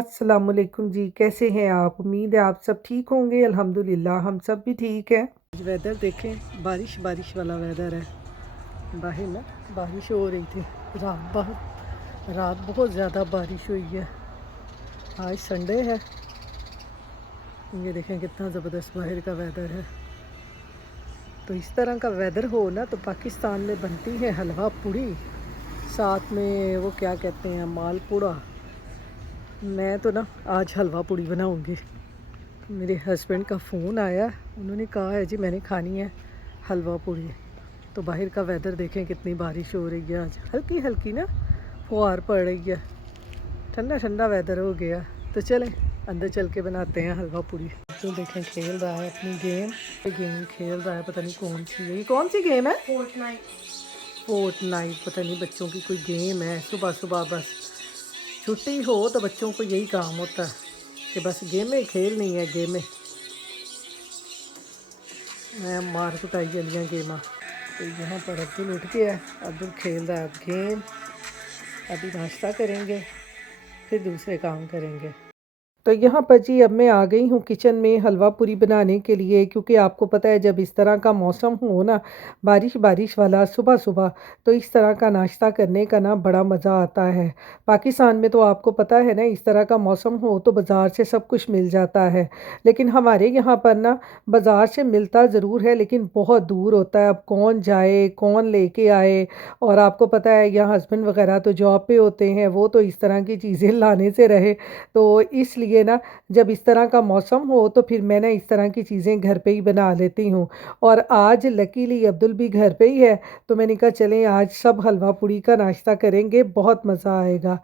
अस्सलामुअलैकुम जी, कैसे हैं आप? उम्मीद है आप सब ठीक होंगे। अल्हम्दुलिल्लाह हम सब भी ठीक हैं। आज वेदर देखें, बारिश बारिश वाला वेदर है। बाहर ना बारिश हो रही थी रात बहुत ज़्यादा बारिश हुई है। आज संडे है। ये देखें कितना ज़बरदस्त बाहर का वेदर है। तो इस तरह का वेदर हो ना तो पाकिस्तान में बनती है हलवा पूड़ी, साथ में वो क्या कहते हैं मालपूड़ा। मैं तो ना आज हलवा पूड़ी बनाऊंगी। मेरे हस्बैंड का फ़ोन आया, उन्होंने कहा है जी मैंने खानी है हलवा पूड़ी। तो बाहर का वेदर देखें कितनी बारिश हो रही है। आज हल्की हल्की ना फुहार पड़ रही है, ठंडा ठंडा वेदर हो गया। तो चलें अंदर चल के बनाते हैं हलवा पूड़ी। तो देखें खेल रहा है अपनी गेम खेल रहा है, पता नहीं कौन सी है। ये कौन सी गेम है? फोर्टनाइट पता नहीं बच्चों की कोई गेम है। सुबह सुबह बस छुट्टी हो तो बच्चों को यही काम होता है कि बस गेमें खेलनी है। गेमें मैं मार कुटाई वाली गेमां। तो यहाँ पर अब्दुल उठ गया है, अब्दुल खेल रहा है अब गेम। अभी नाश्ता करेंगे फिर दूसरे काम करेंगे। तो यहाँ पर जी अब मैं आ गई हूँ किचन में हलवा पूरी बनाने के लिए, क्योंकि आपको पता है जब इस तरह का मौसम हो ना, बारिश बारिश वाला सुबह सुबह, तो इस तरह का नाश्ता करने का ना बड़ा मज़ा आता है। पाकिस्तान में तो आपको पता है ना, इस तरह का मौसम हो तो बाज़ार से सब कुछ मिल जाता है। लेकिन हमारे यहाँ पर ना बाज़ार से मिलता ज़रूर है लेकिन बहुत दूर होता है। अब कौन जाए कौन लेके आए। और आपको पता है यहाँ हस्बैंड वगैरह तो जॉब पे होते हैं, वो तो इस तरह की चीज़ें लाने से रहे। तो इसलिए ना जब इस तरह का मौसम हो तो फिर मैं ना इस तरह की चीज़ें घर पे ही बना लेती हूँ। और आज लकीली अब्दुल भी घर पे ही है, तो मैंने कहा चलें आज सब हलवा पूड़ी का नाश्ता करेंगे, बहुत मज़ा आएगा।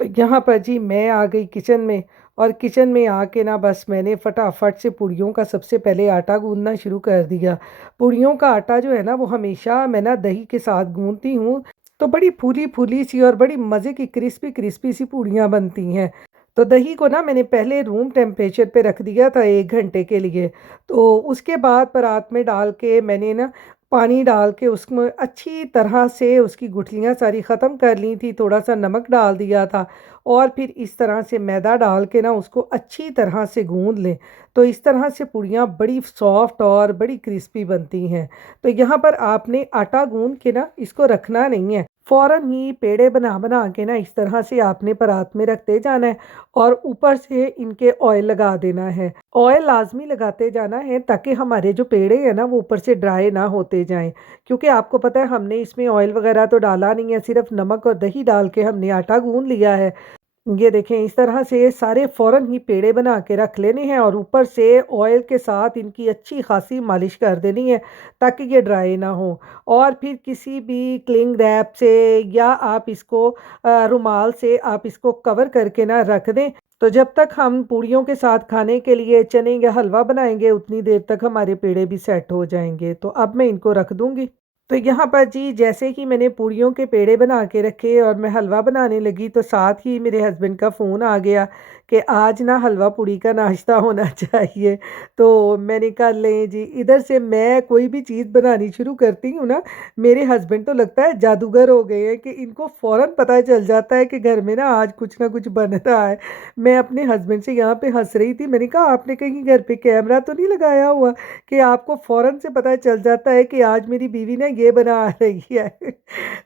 तो यहाँ पर जी मैं आ गई किचन में, और किचन में आके ना बस मैंने फटाफट से पूड़ियों का सबसे पहले आटा गूंदना शुरू कर दिया। पूड़ियों का आटा जो है ना वो हमेशा मैं ना दही के साथ गूंदती हूँ, तो बड़ी फूली फूली सी और बड़ी मज़े की क्रिस्पी क्रिस्पी सी पूड़ियाँ बनती हैं। तो दही को ना मैंने पहले रूम टेम्परेचर पे रख दिया था 1 घंटे के लिए। तो उसके बाद परात में डाल के मैंने ना पानी डाल के उसमें अच्छी तरह से उसकी गुठलियाँ सारी ख़त्म कर ली थी, थोड़ा सा नमक डाल दिया था। और फिर इस तरह से मैदा डाल के ना उसको अच्छी तरह से गूंद लें। तो इस तरह से पूड़ियाँ बड़ी सॉफ्ट और बड़ी क्रिस्पी बनती हैं। तो यहाँ पर आपने आटा गूंद के ना इसको रखना नहीं है, फ़ौरन ही पेड़े बना बना के ना इस तरह से आपने परात में रखते जाना है, और ऊपर से इनके ऑयल लगा देना है। ऑयल लाज़मी लगाते जाना है ताकि हमारे जो पेड़े हैं ना वो ऊपर से ड्राई ना होते जाएँ। क्योंकि आपको पता है हमने इसमें ऑयल वगैरह तो डाला नहीं है, सिर्फ़ नमक और दही डाल के हमने आटा गूँध लिया है। ये देखें इस तरह से सारे फ़ौरन ही पेड़े बना के रख लेने हैं, और ऊपर से ऑयल के साथ इनकी अच्छी खासी मालिश कर देनी है ताकि ये ड्राई ना हो। और फिर किसी भी क्लिंग रैप से या आप इसको रुमाल से आप इसको कवर करके ना रख दें। तो जब तक हम पूड़ियों के साथ खाने के लिए चने या हलवा बनाएंगे उतनी देर तक हमारे पेड़े भी सेट हो जाएंगे। तो अब मैं इनको रख दूंगी। तो यहाँ पर जी जैसे कि मैंने पूड़ियों के पेड़े बना के रखे और मैं हलवा बनाने लगी, तो साथ ही मेरे हस्बैंड का फ़ोन आ गया कि आज ना हलवा पूड़ी का नाश्ता होना चाहिए। तो मैंने कहा लें जी, इधर से मैं कोई भी चीज़ बनानी शुरू करती हूँ ना, मेरे हस्बैंड तो लगता है जादूगर हो गए हैं कि इनको फ़ौरन पता चल जाता है कि घर में ना आज कुछ ना कुछ बन रहा है। मैं अपने हस्बैंड से यहाँ पे हंस रही थी, मैंने कहा आपने कहीं घर पे कैमरा तो नहीं लगाया हुआ कि आपको फ़ौरन से पता चल जाता है कि आज मेरी बीवी ना ये बना रही है।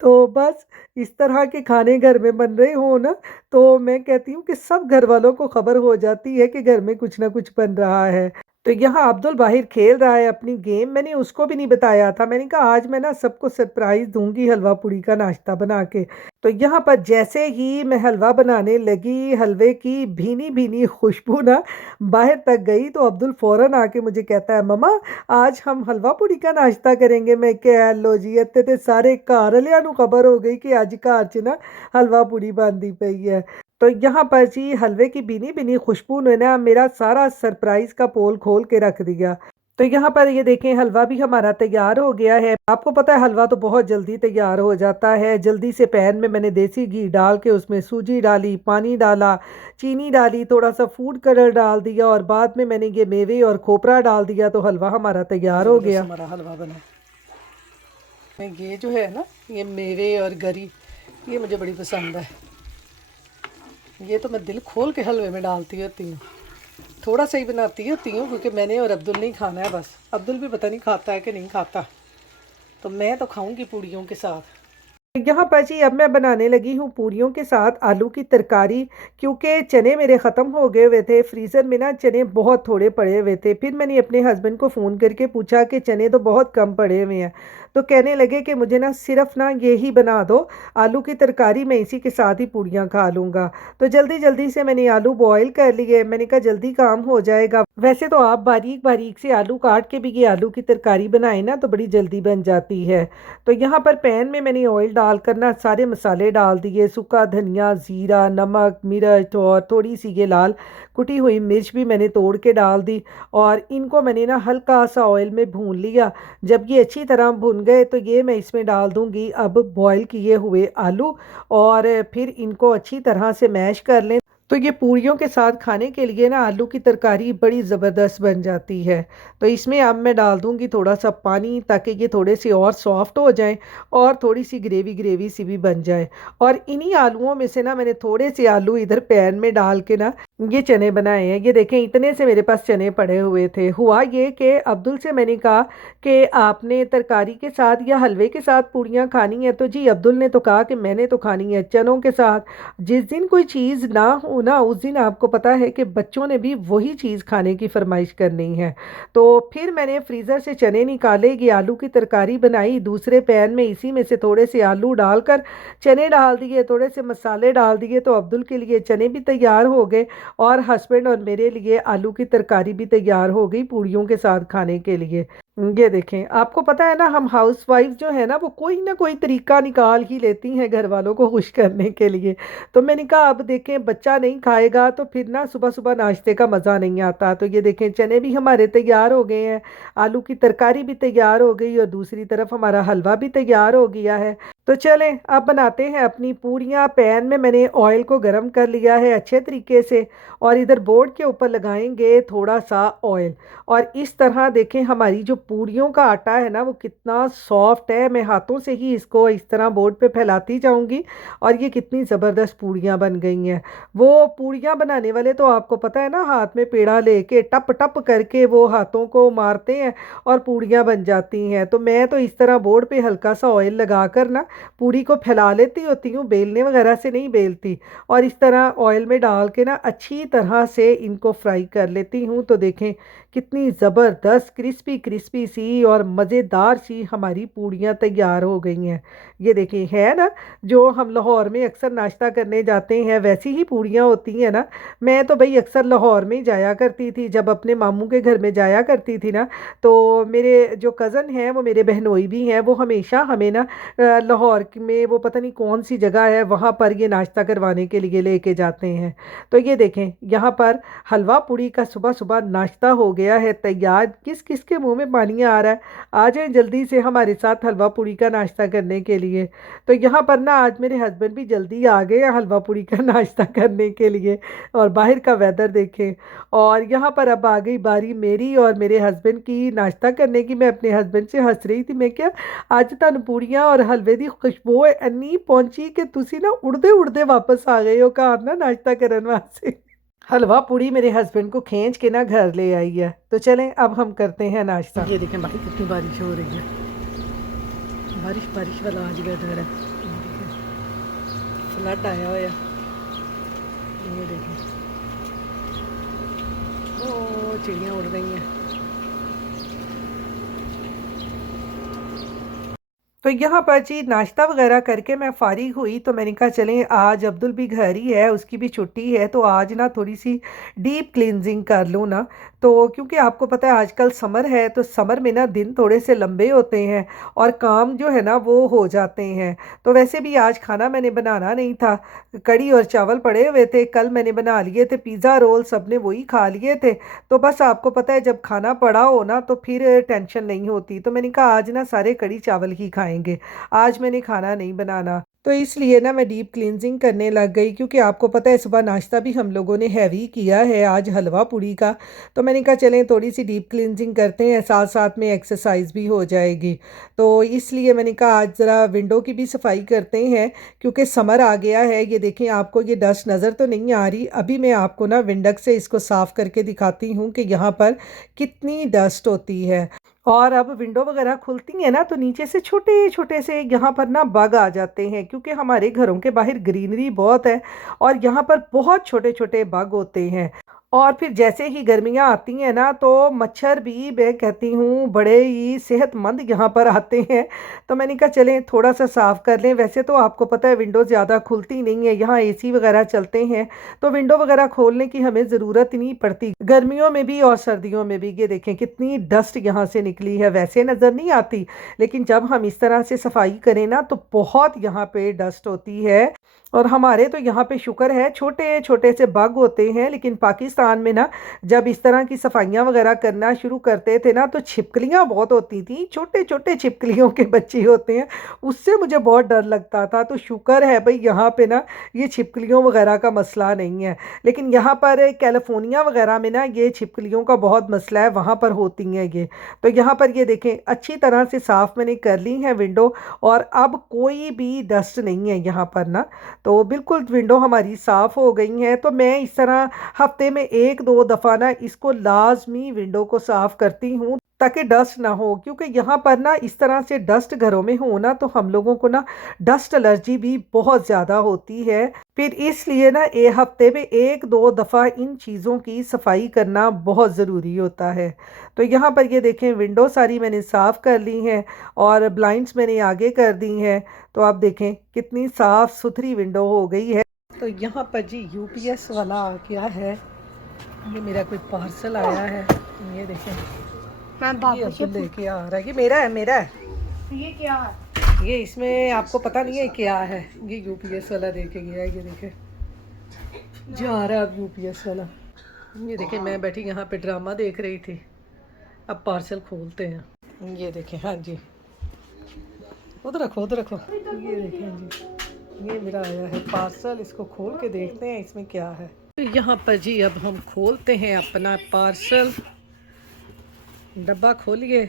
तो बस इस तरह के खाने घर में बन रहे हो ना, तो मैं कहती हूँ कि सब घर वालों को खबर हो जाती है कि घर में कुछ ना कुछ बन रहा है। तो यहाँ अब्दुल बाहिर खेल रहा है अपनी गेम, मैंने उसको भी नहीं बताया था। मैंने कहा आज मैं ना सबको सरप्राइज़ दूंगी हलवा पूड़ी का नाश्ता बना के। तो यहाँ पर जैसे ही मैं हलवा बनाने लगी, हलवे की भीनी भीनी खुशबू ना बाहर तक गई, तो अब्दुल फ़ौरन आके मुझे कहता है मम्मा आज हम हलवा पूड़ी का नाश्ता करेंगे। मैं क्या लो जी इत्ते ते सारे घर वालियां नूं खबर हो गई कि अज घर च ना हलवा पूड़ी बनती पई है। तो यहाँ पर जी हलवे की भीनी भीनी खुशबू ने ना मेरा सारा सरप्राइज़ का पोल खोल के रख दिया। तो यहाँ पर ये देखें हलवा भी हमारा तैयार हो गया है। आपको पता है हलवा तो बहुत जल्दी तैयार हो जाता है। जल्दी से पैन में मैंने देसी घी डाल के उसमें सूजी डाली, पानी डाला, चीनी डाली, थोड़ा सा फूड कलर डाल दिया, और बाद में मैंने ये मेवे और खोपरा डाल दिया, तो हलवा हमारा तैयार हो गया। हमारा हलवा बना। ये जो है ना ये मेवे और गरी, ये मुझे बड़ी पसंद है। ये तो मैं दिल खोल के हलवे में डालती होती हूँ, थोड़ा सा ही बनाती होती हूँ क्योंकि मैंने और अब्दुल नहीं खाना है बस। अब्दुल भी पता नहीं खाता है कि नहीं खाता, तो मैं तो खाऊंगी पूड़ियों के साथ। यहाँ पर जी अब मैं बनाने लगी हूँ पूरियों के साथ आलू की तरकारी, क्योंकि चने मेरे ख़त्म हो गए हुए थे। फ्रीज़र में ना चने बहुत थोड़े पड़े हुए थे। फिर मैंने अपने हस्बैंड को फ़ोन करके पूछा कि चने तो बहुत कम पड़े हुए हैं, तो कहने लगे कि मुझे ना सिर्फ ना ये ही बना दो आलू की तरकारी, मैं इसी के साथ ही पूड़ियाँ खा लूँगा। तो जल्दी जल्दी से मैंने आलू बॉयल कर लिए। मैंने कहा जल्दी काम हो जाएगा। वैसे तो आप बारीक बारीक से आलू काट के भी ये आलू की तरकारी बनाए ना तो बड़ी जल्दी बन जाती है। तो यहाँ पर पैन में मैंने ऑयल डालकर ना सारे मसाले डाल दिए, सूखा धनिया, ज़ीरा, नमक, मिर्च और थोड़ी सी ये लाल कुटी हुई मिर्च भी मैंने तोड़ के डाल दी। और इनको मैंने ना हल्का सा ऑयल में भून लिया। जब ये अच्छी तरह भुन गए तो ये मैं इसमें डाल दूंगी अब बॉयल किए हुए आलू, और फिर इनको अच्छी तरह से मैश कर लें। तो ये पूरियों के साथ खाने के लिए ना आलू की तरकारी बड़ी ज़बरदस्त बन जाती है। तो इसमें अब मैं डाल दूंगी थोड़ा सा पानी ताकि ये थोड़े से और सॉफ्ट हो जाएं और थोड़ी सी ग्रेवी ग्रेवी सी भी बन जाए। और इन्हीं आलूओं में से ना मैंने थोड़े से आलू इधर पैन में डाल के ना ये चने बनाए हैं। ये देखें इतने से मेरे पास चने पड़े हुए थे। हुआ ये कि अब्दुल से मैंने कहा कि आपने तरकारी के साथ या हलवे के साथ पूड़ियाँ खानी है, तो जी अब्दुल ने तो कहा कि मैंने तो खानी है चनों के साथ। जिस दिन कोई चीज़ ना हो ना उस दिन आपको पता है कि बच्चों ने भी वही चीज़ खाने की फरमाइश करनी है। तो फिर मैंने फ्रीज़र से चने निकाले, ये आलू की तरकारी बनाई दूसरे पैन में, इसी में से थोड़े से आलू डालकर चने डाल दिए, थोड़े से मसाले डाल दिए, तो अब्दुल के लिए चने भी तैयार हो गए और हस्बैंड और मेरे लिए आलू की तरकारी भी तैयार हो गई पूड़ियों के साथ खाने के लिए। ये देखें, आपको पता है ना हम हाउस वाइफ जो है ना वो कोई ना कोई तरीका निकाल ही लेती हैं घर वालों को खुश करने के लिए। तो मैंने कहा अब देखें बच्चा नहीं खाएगा तो फिर ना सुबह सुबह नाश्ते का मज़ा नहीं आता। तो ये देखें चने भी हमारे तैयार हो गए हैं, आलू की तरकारी भी तैयार हो गई और दूसरी तरफ हमारा हलवा भी तैयार हो गया है। तो चलें अब बनाते हैं अपनी पूड़ियाँ। पैन में मैंने ऑयल को गर्म कर लिया है अच्छे तरीके से, और इधर बोर्ड के ऊपर लगाएंगे थोड़ा सा ऑयल। और इस तरह देखें हमारी जो पूड़ियों का आटा है ना वो कितना सॉफ्ट है। मैं हाथों से ही इसको इस तरह बोर्ड पे फैलाती जाऊंगी और ये कितनी ज़बरदस्त पूड़ियाँ बन गई हैं। वो पूड़ियाँ बनाने वाले तो आपको पता है ना हाथ में पेड़ा लेके टप टप करके वो हाथों को मारते हैं और पूड़ियाँ बन जाती हैं। तो मैं तो इस तरह बोर्ड पे हल्का सा ऑयल लगा कर ना पूड़ी को फैला लेती होती हूँ, बेलने वगैरह से नहीं बेलती। और इस तरह ऑयल में डाल के ना अच्छी तरह से इनको फ्राई कर लेती हूँ। तो देखें कितनी ज़बरदस्त क्रिस्पी क्रिस्पी सी और मज़ेदार सी हमारी पूड़ियाँ तैयार हो गई हैं। ये देखिए है ना, जो हम लाहौर में अक्सर नाश्ता करने जाते हैं वैसी ही पूड़ियाँ होती हैं ना। मैं तो भाई अक्सर लाहौर में ही जाया करती थी, जब अपने मामू के घर में जाया करती थी ना, तो मेरे जो कज़न हैं वो मेरे बहनोई भी हैं, वो हमेशा हमें ना लाहौर में वो पता नहीं कौन सी जगह है वहाँ पर ये नाश्ता करवाने के लिए लेके जाते हैं। तो ये देखें यहाँ पर हलवा पूड़ी का सुबह सुबह नाश्ता हो गया है तैयार। किस किस के मुंह में पानी आ रहा है, आ जाए जल्दी से हमारे साथ हलवा पूड़ी का नाश्ता करने के लिए। तो यहाँ पर ना आज मेरे हस्बैंड भी जल्दी आ गए हलवा पूड़ी का नाश्ता करने के लिए। और बाहर का वेदर देखें। और यहाँ पर अब आ गई बारी मेरी और मेरे हस्बैंड की नाश्ता करने की। मैं अपने हस्बैंड से हंस रही थी, मैं क्या ਅੱਜ ਤੁਹਾਨੂੰ पूड़ियाँ और हलवे की खुशबू ਇੰਨੀ पहुंची कि तुसी ना उड़दे उड़दे वापस आ गए हो घर ना नाश्ता करने वास्ते। हलवा पूड़ी मेरे हस्बैंड को खींच के ना घर ले आई है। तो चलें अब हम करते हैं नाश्ता। ये देखें बाकी कितनी बारिश हो रही है, बारिश बारिश वाला आज वेदर है। फ्लड आया हुआ, ये देखें ओ चिड़ियाँ उड़ रही हैं। तो यहाँ पर जी नाश्ता वगैरह करके मैं फ़ारिग हुई, तो मैंने कहा चलें आज अब्दुल भी घर ही है, उसकी भी छुट्टी है, तो आज ना थोड़ी सी डीप क्लींजिंग कर लूँ ना। तो क्योंकि आपको पता है आजकल समर है, तो समर में ना दिन थोड़े से लंबे होते हैं और काम जो है ना वो हो जाते हैं। तो वैसे भी आज खाना मैंने बनाना नहीं था, कड़ी और चावल पड़े हुए थे, कल मैंने बना लिए थे पिज़्ज़ा रोल, सब ने वही खा लिए थे। तो बस आपको पता है जब खाना पड़ा हो ना तो फिर टेंशन नहीं होती। तो मैंने कहा आज ना सारे कड़ी चावल ही खाएंगे, आज मैंने खाना नहीं बनाना। तो इसलिए ना मैं डीप क्लींजिंग करने लग गई, क्योंकि आपको पता है सुबह नाश्ता भी हम लोगों ने हैवी किया है आज, हलवा पूड़ी का। तो मैंने कहा चलें थोड़ी सी डीप क्लींजिंग करते हैं, साथ साथ में एक्सरसाइज भी हो जाएगी। तो इसलिए मैंने कहा आज ज़रा विंडो की भी सफाई करते हैं, क्योंकि समर आ गया है। ये देखें, आपको ये डस्ट नज़र तो नहीं आ रही, अभी मैं आपको ना विंडक से इसको साफ़ करके दिखाती हूँ कि यहाँ पर कितनी डस्ट होती है। और अब विंडो वगैरह खुलती हैं ना, तो नीचे से छोटे छोटे से यहाँ पर ना बग आ जाते हैं, क्योंकि हमारे घरों के बाहर ग्रीनरी बहुत है और यहाँ पर बहुत छोटे छोटे बग होते हैं। और फिर जैसे ही गर्मियाँ आती हैं ना, तो मच्छर भी मैं कहती हूँ बड़े ही सेहतमंद यहाँ पर आते हैं। तो मैंने कहा चलें थोड़ा सा साफ़ कर लें। वैसे तो आपको पता है विंडो ज़्यादा खुलती नहीं है, यहाँ एसी वगैरह चलते हैं, तो विंडो वगैरह खोलने की हमें ज़रूरत ही नहीं पड़ती, गर्मियों में भी और सर्दियों में भी। ये देखें कितनी डस्ट यहाँ से निकली है, वैसे नज़र नहीं आती, लेकिन जब हम इस तरह से सफाई करें ना तो बहुत यहाँ पे डस्ट होती है। और हमारे तो यहाँ पे शुक्र है छोटे छोटे से बग होते हैं, लेकिन पाकिस्तान में ना जब इस तरह की सफाइयाँ वगैरह करना शुरू करते थे ना, तो छिपकलियाँ बहुत होती थी, छोटे छोटे छिपकलियों के बच्चे होते हैं, उससे मुझे बहुत डर लगता था। तो शुक्र है भाई यहाँ पे ना ये छिपकलियों वगैरह का मसला नहीं है। लेकिन यहाँ पर कैलिफोर्निया वगैरह में ना ये छिपकलियों का बहुत मसला है, वहाँ पर होती हैं ये। तो यहाँ पर ये देखें अच्छी तरह से साफ़ मैंने कर ली है विंडो, और अब कोई भी डस्ट नहीं है यहाँ पर ना, तो बिल्कुल विंडो हमारी साफ़ हो गई है। तो मैं इस तरह हफ्ते में एक दो दफ़ा ना इसको लाजमी विंडो को साफ़ करती हूँ, ताकि डस्ट ना हो, क्योंकि यहाँ पर ना इस तरह से डस्ट घरों में हो ना, तो हम लोगों को ना डस्ट एलर्जी भी बहुत ज़्यादा होती है। फिर इसलिए ना हफ्ते में एक दो दफ़ा इन चीज़ों की सफाई करना बहुत ज़रूरी होता है। तो यहाँ पर ये देखें विंडो सारी मैंने साफ़ कर ली हैं और ब्लाइंड्स मैंने आगे कर दी हैं। तो आप देखें कितनी साफ़ सुथरी विंडो हो गई है। तो यहाँ पर जी यूपीएस वाला आ गया है, ये मेरा कोई पार्सल आया है, ये देखें ये लेके आ रहा है, ये मेरा है मेरा है। ये क्या है? ये इसमें आपको पता नहीं है क्या है, ये यूपीएस वाला देके गया है, ये देखे जा रहा है अब यूपीएस वाला। ये देखें मैं बैठी यहाँ पे ड्रामा देख रही थी, अब पार्सल खोलते हैं। ये देखें, हाँ जी उधर रखो उधर रखो। ये देखें जी ये मेरा आया है पार्सल, इसको खोल के देखते हैं इसमें क्या है। तो यहाँ पर जी अब हम खोलते हैं अपना पार्सल। डब्बा खोलिए,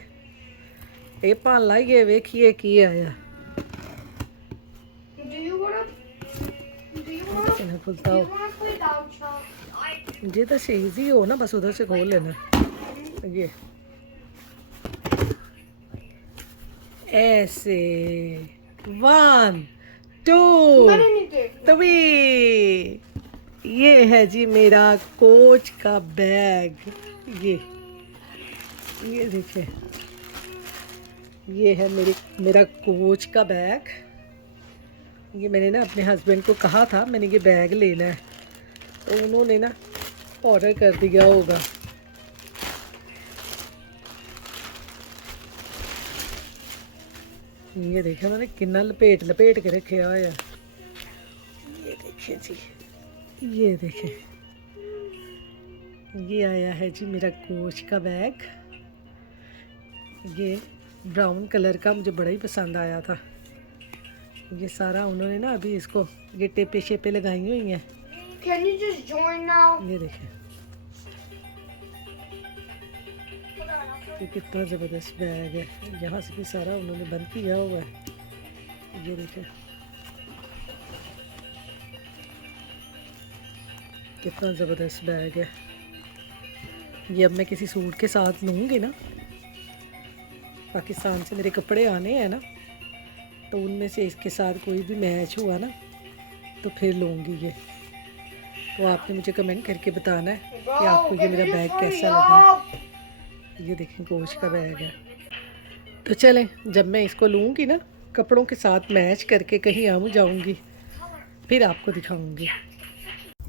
ए पान लाइए, वेखिए की आया। खुलता हो ये तो ईजी हो ना, बस उधर से खोल लेना। ये ऐसे 1 2 3। ये है जी मेरा कोच का बैग। ये देखिए ये है मेरा कोच का बैग। ये मैंने ना अपने हस्बैंड को कहा था मैंने ये बैग लेना है, तो उन्होंने ना ऑर्डर कर दिया होगा। ये देखिए उन्होंने कितना लपेट के रखे हुआ है। ये देखिए जी ये देखिए ये आया है जी मेरा कोच का बैग। ये ब्राउन कलर का मुझे बड़ा ही पसंद आया था। ये सारा उन्होंने ना अभी इसको ये टेपे शेपे लगाई हुई हैं। Can you just join now? ये देखें ये कितना ज़बरदस्त बैग है, यहाँ से भी सारा उन्होंने बंद किया हुआ है। ये देखें कितना ज़बरदस्त बैग है। ये अब मैं किसी सूट के साथ लूँगी ना, पाकिस्तान से मेरे कपड़े आने हैं ना, तो उनमें से इसके साथ कोई भी मैच हुआ ना तो फिर लूँगी ये। तो आपने मुझे कमेंट करके बताना है कि आपको ये मेरा बैग कैसा लगा। ये देखें कोच का बैग है। तो चलें जब मैं इसको लूँगी ना कपड़ों के साथ मैच करके कहीं आऊँ जाऊँगी फिर आपको दिखाऊँगी।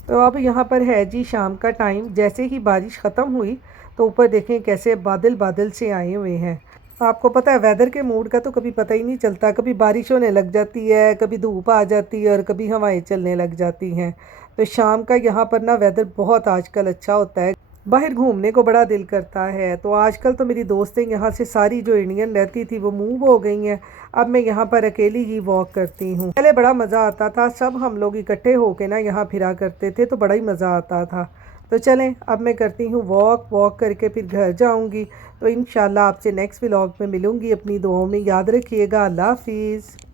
तो अब यहाँ पर है जी शाम का टाइम। जैसे ही बारिश ख़त्म हुई तो ऊपर देखें कैसे बादल बादल से आए हुए हैं। आपको पता है वेदर के मूड का तो कभी पता ही नहीं चलता, कभी बारिश होने लग जाती है, कभी धूप आ जाती है और कभी हवाएं चलने लग जाती हैं। तो शाम का यहाँ पर ना वेदर बहुत आजकल अच्छा होता है। बाहर घूमने को बड़ा दिल करता है। तो आजकल तो मेरी दोस्तें यहाँ से सारी जो इंडियन रहती थी वो मूव हो गई हैं। अब मैं यहाँ पर अकेली ही वॉक करती हूँ। पहले बड़ा मज़ा आता था, सब हम लोग इकट्ठे होके ना यहाँ फिरा करते थे तो बड़ा ही मज़ा आता था। तो चलें अब मैं करती हूँ वॉक करके फिर घर जाऊँगी। तो इंशाल्लाह आपसे नेक्स्ट व्लॉग में मिलूँगी। अपनी दुआओं में याद रखिएगा। अल्लाह हाफिज़।